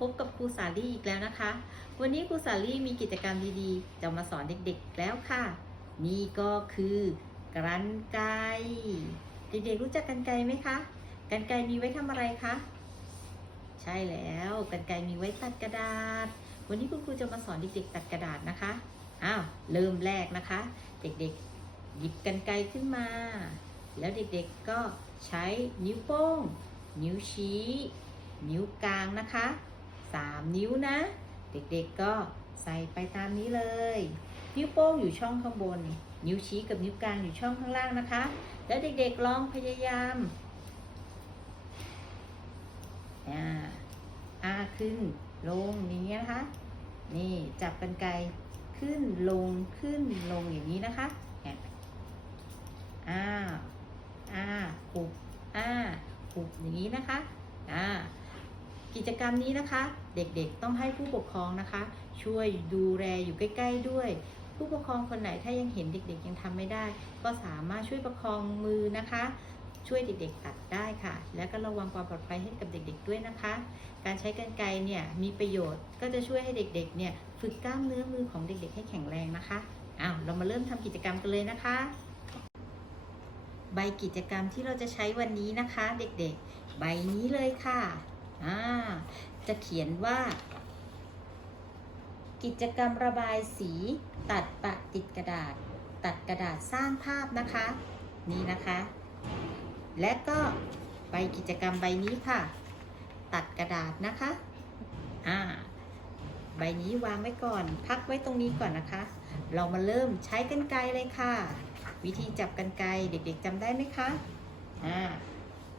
พบกับครูสาลี่อีกแล้วนะคะ วันนี้ครูสาลี่มีกิจกรรมดีๆ จะมาสอนเด็กๆแล้วค่ะ นี่ก็คือกันไกรเด็กๆรู้จักกันไกรไหมคะกันไกรมีไว้ทำอะไรคะใช่แล้วกันไกรมีไว้ตัดกระดาษ วันนี้คุณครูจะมาสอนเด็กๆตัดกระดาษนะคะอ้าวเริ่มแรกนะคะ เด็กๆ หยิบกันไกรขึ้นมา แล้วเด็กๆก็ใช้นิ้วโป้ง นิ้วชี้ นิ้วกลางนะคะ 3 นิ้วนะ เด็กๆก็ใส่ไปตามนี้เลย นิ้วโป้งอยู่ช่องข้างบน นิ้วชี้กับนิ้วกลางอยู่ช่องข้างล่างนะคะ แล้วเด็กๆลองพยายามอ่าอาขึ้นลงอย่างนี้นะคะ นี่จับกันไกลขึ้นลงขึ้นลงอย่างนี้นะคะเนี่ยอ้าวอ้าปุบอ้าปุบอย่างนี้นะคะอ่ากิจกรรมนี้นะคะ เด็กๆ ต้องให้ผู้ปกครองนะคะ ช่วยดูแลอยู่ใกล้ ๆ ด้วย ผู้ปกครองคนไหนถ้ายังเห็นเด็ก ๆ ยังทำไม่ได้ ก็สามารถช่วยประคองมือนะคะ ช่วยเด็กๆตัดได้ค่ะ แล้วก็ระวังความปลอดภัยให้กับเด็กๆด้วยนะคะ การใช้กรรไกรเนี่ยมีประโยชน์ก็จะช่วยให้เด็กๆเนี่ยฝึกกล้ามเนื้อมือของเด็กๆ ให้แข็งแรงนะคะอ้าวเรามาเริ่มทำกิจกรรมกันเลยนะคะใบกิจกรรมที่เราจะใช้วันนี้นะคะ เด็กๆ ใบนี้เลยค่ะอ่า จะเขียนว่า กิจกรรมระบายสี ตัดปะติดกระดาษ ตัดกระดาษสร้างภาพนะคะ นี่นะคะ และก็ใบกิจกรรมใบนี้ค่ะ ตัดกระดาษนะคะอ่าใบนี้วางไว้ก่อน พักไว้ตรงนี้ก่อนนะคะ เรามาเริ่มใช้กันไกรเลยค่ะ วิธีจับกันไกรเด็กๆจำได้ไหมคะอ่า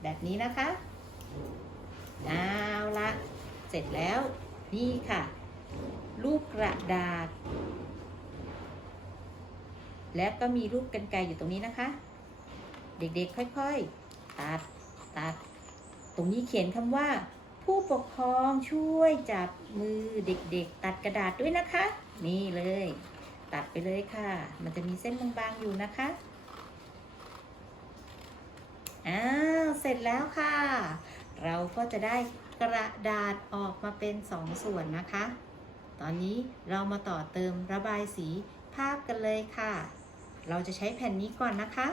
แบบนี้นะคะเอาละ เสร็จแล้ว นี่ค่ะ รูปกระดาษ และก็มีรูปกันไกอยู่ตรงนี้นะคะ เด็กๆค่อยๆ ตัดตัด ตรงนี้เขียนคำว่า ผู้ปกครองช่วยจับมือเด็กๆ ตัดกระดาษด้วยนะคะ นี่เลย ตัดไปเลยค่ะ มันจะมีเส้นบางๆอยู่นะคะอ้าว เสร็จแล้วค่ะ เราก็จะได้ กระดาษออกมาเป็นสองส่วนนะคะ ตอนนี้เรามาต่อเติมระบายสีภาพกันเลยค่ะ เราจะใช้แผ่นนี้ก่อนนะคะ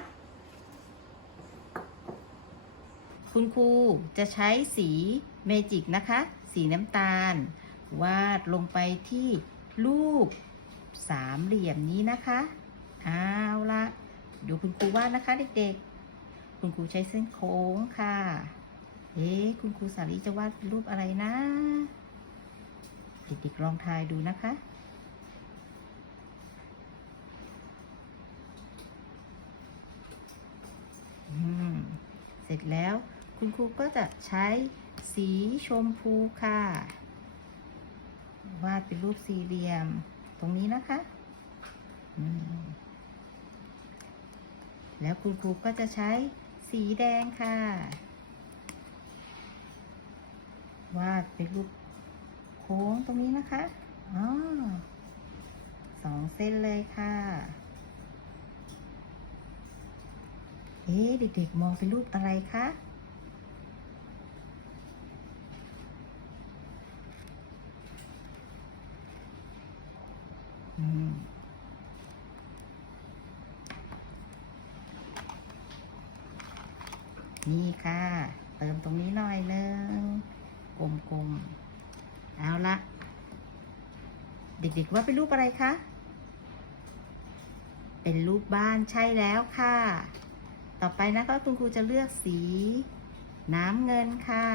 คุณครูจะใช้สีเมจิกนะคะ สีน้ำตาล วาดลงไปที่รูปสามเหลี่ยมนี้นะคะเอาละดูคุณครูวาดนะคะเด็กๆ คุณครูใช้เส้นโค้งค่ะ เอ๊ะคุณครูสาลีจะวาดรูปอะไรนะ เด็กๆลองทายดูนะคะ เสร็จแล้วคุณครูก็จะใช้สีชมพูค่ะ วาดเป็นรูปสี่เหลี่ยมตรงนี้นะคะ แล้วคุณครูก็จะใช้สีแดงค่ะ วาดเป็นรูปโค้งตรงนี้นะคะอ๋อสองเส้นเลยค่ะ เอ๊ะเด็กๆมองเป็นรูปอะไรคะอืมนี่ค่ะ เติมตรงนี้หน่อยนึง กลมๆ เอาละ เด็กๆว่าเป็นรูปอะไรคะ เป็นรูปบ้านใช่แล้วค่ะ ต่อไปนะคะคุณครูจะเลือกสี น้ำเงินค่ะ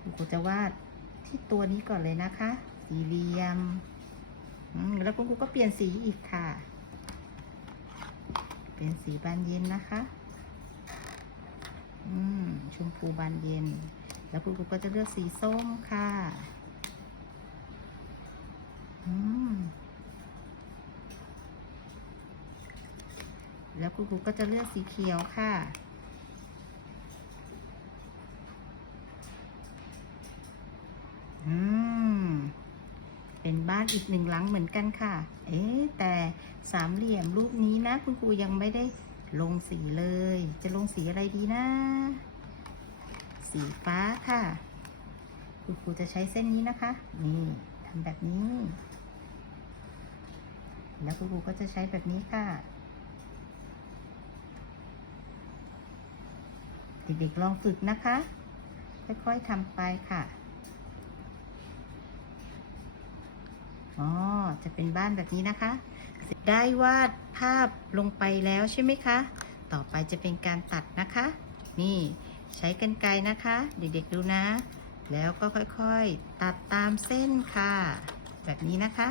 คุณครูจะวาดที่ตัวนี้ก่อนเลยนะคะ สี่เหลี่ยมอืมแล้วคุณครูก็เปลี่ยนสีอีกค่ะ เป็นสีบานเย็นนะคะ อืม ชมพูบานเย็น แล้วคุณครูก็จะเลือกสีส้มค่ะอืมแล้วคุณครูก็จะเลือกสีเขียวค่ะ อืม เป็นบ้านอีกหนึ่งหลังเหมือนกันค่ะ เอ๊แต่สามเหลี่ยมรูปนี้นะ คุณครูยังไม่ได้ลงสีเลย จะลงสีอะไรดีนะ สีฟ้าค่ะ คุณครูจะใช้เส้นนี้นะคะ นี่ทำแบบนี้ แล้วคุณครูก็จะใช้แบบนี้ค่ะ เด็กๆลองฝึกนะคะ ค่อยๆทำไปค่ะ อ๋อ จะเป็นบ้านแบบนี้นะคะ ได้วาดภาพลงไปแล้วใช่ไหมคะ ต่อไปจะเป็นการตัดนะคะ นี่ ใช้กรรไกรนะคะ เด็กๆดูนะ แล้วก็ค่อยๆ ตัดตามเส้นค่ะ แบบนี้นะคะ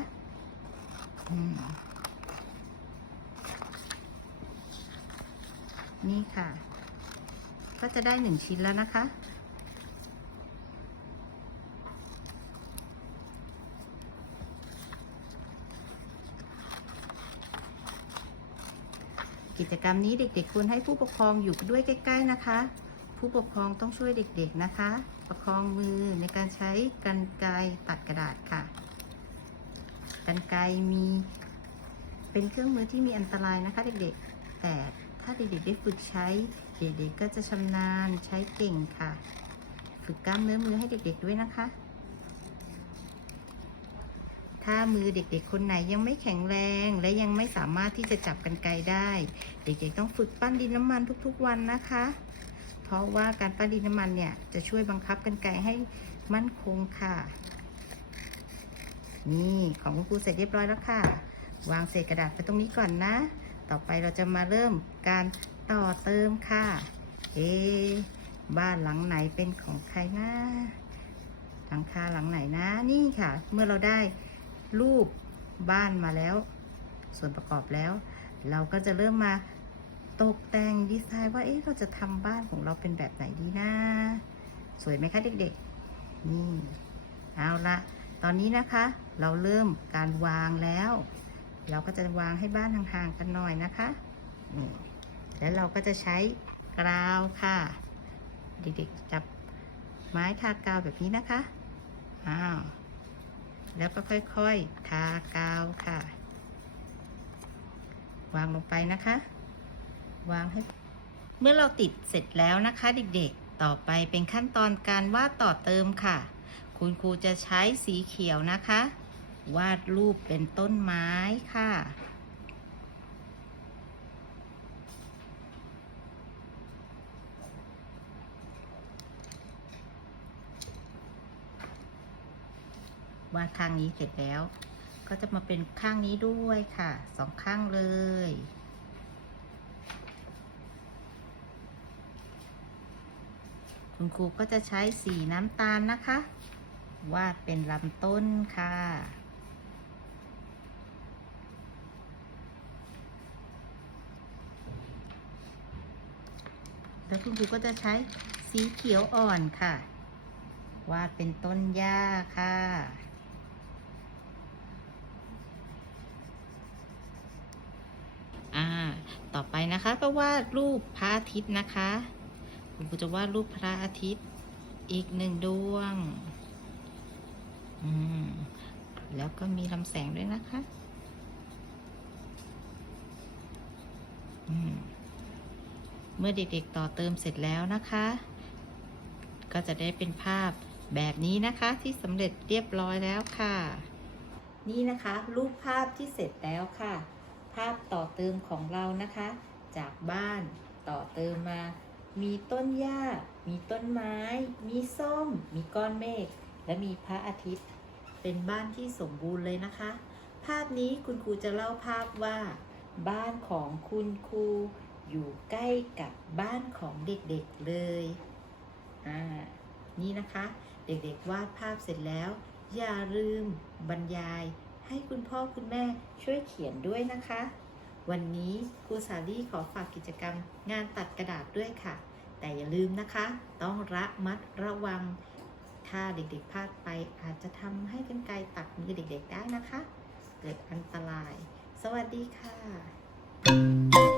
นี่ค่ะ ก็จะได้หนึ่งชิ้นแล้วนะคะ กิจกรรมนี้เด็กๆควรให้ผู้ปกครองอยู่ด้วยใกล้ ๆ นะคะ ผู้ปกครองต้องช่วยเด็กๆนะคะ ประคองมือในการใช้กรรไกรตัดกระดาษค่ะกรรไกรมีเป็นเครื่องมือที่มีอันตรายนะคะ เด็กๆ แต่ถ้าเด็กๆได้ฝึกใช้ เด็กๆก็จะชำนาญใช้เก่งค่ะ ฝึกกล้ามเนื้อมือให้เด็กๆด้วยนะคะ ถ้ามือเด็กๆ คนไหนยังไม่แข็งแรง และยังไม่สามารถที่จะจับกันไกรได้ เด็กๆต้องฝึกปั้นดินน้ำมันทุกๆวันนะคะ ราะว่าการปั้นดินน้ำมันเนี่ยจะช่วยบังคับกันไกให้มั่นคงค่ะ นี่ของคุณครูเสร็จเรียบร้อยแล้วค่ะ วางเศษกระดาษไปตรงนี้ก่อนนะ ต่อไปเราจะมาเริ่มการต่อเติมค่ะ เอะบ้านหลังไหนเป็นของใครนะหลังคาหลังไหนนะนี่ค่ะ เมื่อเราได้รูปบ้านมาแล้ว ส่วนประกอบแล้ว เราก็จะเริ่มมา ตกแต่งดีไซน์ว่าเอ๊ะเราจะทำบ้านของเราเป็นแบบไหนดีนะ สวยไหมคะเด็กๆ นี่ เอาละตอนนี้นะคะ เราเริ่มการวางแล้ว เราก็จะวางให้บ้านห่างๆกันหน่อยนะคะนี่แล้วเราก็จะใช้กาวค่ะ เด็กๆจับไม้ทากาวแบบนี้นะคะอ้าวแล้วก็ค่อยๆ ทากาวค่ะ วางลงไปนะคะ วางให้ เมื่อเราติดเสร็จแล้วนะคะเด็กๆ ต่อไปเป็นขั้นตอนการวาดต่อเติมค่ะ คุณครูจะใช้สีเขียวนะคะ วาดรูปเป็นต้นไม้ค่ะ วาดข้างนี้เสร็จแล้ว ก็จะมาเป็นข้างนี้ด้วยค่ะ สองข้างเลย คุณครูก็จะใช้สีน้ำตาลนะคะ วาดเป็นลำต้นค่ะ แล้วคุณครูก็จะใช้สีเขียวอ่อนค่ะ วาดเป็นต้นหญ้าค่ะอ่าต่อไปนะคะก็วาดรูปพระอาทิตย์นะคะ คุณครูจะวาดรูปพระอาทิตย์อีกหนึ่งดวง อืม แล้วก็มีลำแสงด้วยนะคะ อืม เมื่อเด็กๆต่อเติมเสร็จแล้วนะคะ ก็จะได้เป็นภาพแบบนี้นะคะที่สำเร็จเรียบร้อยแล้วค่ะ นี่นะคะ รูปภาพที่เสร็จแล้วค่ะ ภาพต่อเติมของเรานะคะ จากบ้านต่อเติมมา มีต้นหญ้า มีต้นไม้ มีส้ม มีก้อนเมฆ และมีพระอาทิตย์ เป็นบ้านที่สมบูรณ์เลยนะคะ ภาพนี้คุณครูจะเล่าภาพว่า บ้านของคุณครูอยู่ใกล้กับบ้านของเด็กๆเลย อ่า นี่นะคะ เด็กๆวาดภาพเสร็จแล้ว อย่าลืมบรรยาย ให้คุณพ่อคุณแม่ช่วยเขียนด้วยนะคะ วันนี้ครูสาลี่ขอฝากกิจกรรมงานตัดกระดาษด้วยค่ะ แต่อย่าลืมนะคะ ต้องระมัดระวัง ถ้าเด็กๆพลาดไปอาจจะทำให้กันไกลตัดมือเด็กๆได้นะคะ เกิดอันตราย สวัสดีค่ะ